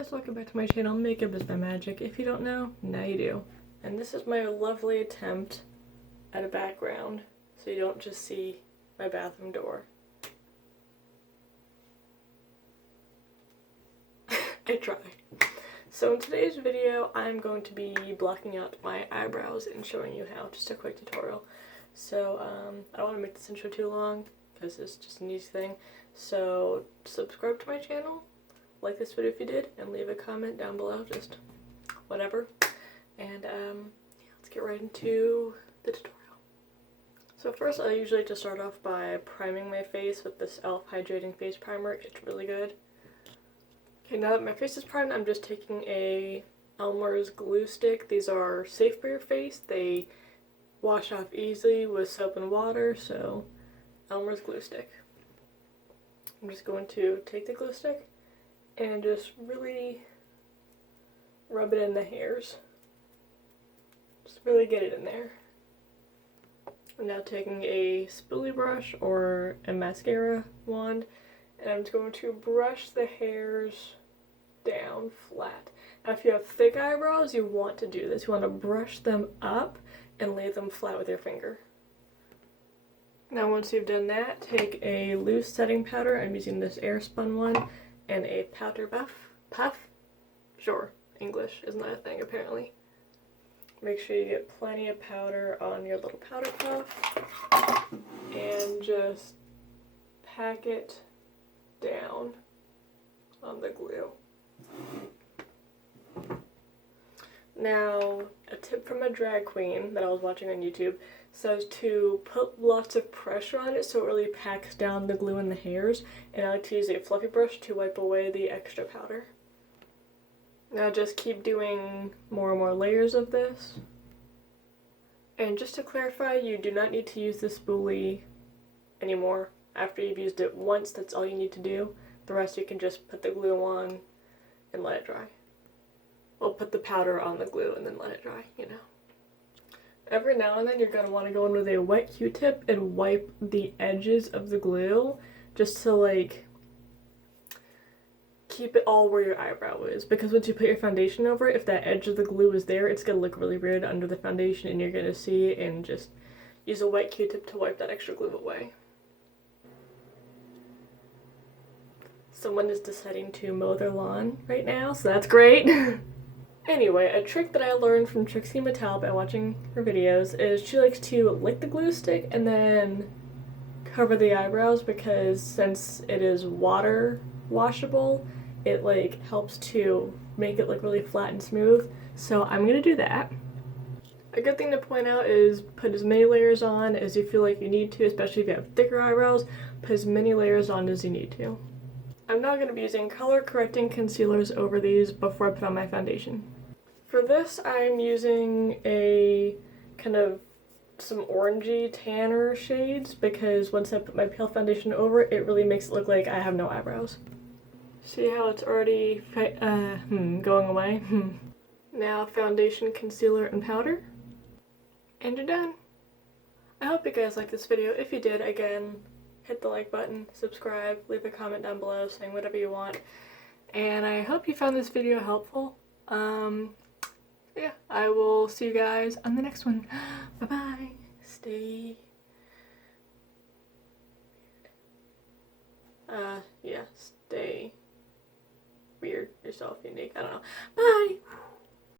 guys, welcome back to my channel. Makeup is my magic. If you don't know, now you do. And this is my lovely attempt at a background, so you don't just see my bathroom door. I try. So in today's video, I'm going to be blocking out my eyebrows and showing you how. Just a quick tutorial. So I don't want to make this intro too long because it's just an easy thing. So subscribe to my channel, like this video if you did, and leave a comment down below, just whatever. And yeah, let's get right into the tutorial. So first, I usually just start off by priming my face with this ELF hydrating face primer. It's really good. Okay, now that my face is primed, I'm just taking a Elmer's glue stick. These are safe for your face. They wash off easily with soap and water, so Elmer's glue stick. I'm just going to take the glue stick and just really rub it in the hairs. Just really get it in there. I'm now taking a spoolie brush or a mascara wand, and I'm just going to brush the hairs down flat. Now if you have thick eyebrows, you want to do this. You want to brush them up and lay them flat with your finger. Now once you've done that, take a loose setting powder. I'm using this airspun one, and a powder puff? Sure, English is not a thing apparently. Make sure you get plenty of powder on your little powder puff, and just pack it down on the glue. Now, a tip from a drag queen that I was watching on YouTube says to put lots of pressure on it so it really packs down the glue in the hairs, and I like to use a fluffy brush to wipe away the extra powder. Now just keep doing more and more layers of this. And just to clarify, you do not need to use the spoolie anymore. After you've used it once, that's all you need to do. The rest you can just put the glue on and let it dry. Well, put the powder on the glue and then let it dry, you know. Every now and then you're going to want to go in with a wet Q-tip and wipe the edges of the glue just to like keep it all where your eyebrow is, because once you put your foundation over it, if that edge of the glue is there, it's going to look really weird under the foundation and you're going to see it, and just use a wet Q-tip to wipe that extra glue away. Someone is deciding to mow their lawn right now, so that's great. Anyway, a trick that I learned from Trixie Mattel by watching her videos is she likes to lick the glue stick and then cover the eyebrows, because since it is water washable, it like helps to make it look really flat and smooth. So I'm gonna do that. A good thing to point out is put as many layers on as you feel like you need to, especially if you have thicker eyebrows. Put as many layers on as you need to. I'm now going to be using color correcting concealers over these before I put on my foundation. For this, I'm using a kind of some orangey tanner shades, because once I put my pale foundation over it, it really makes it look like I have no eyebrows. See how it's already going away? Now foundation, concealer, and powder. And you're done. I hope you guys liked this video. If you did, again, hit the like button, subscribe, leave a comment down below saying whatever you want. And I hope you found this video helpful. Yeah, I will see you guys on the next one. Bye-bye. Stay weird. Yeah, stay weird, yourself, unique. I don't know. Bye!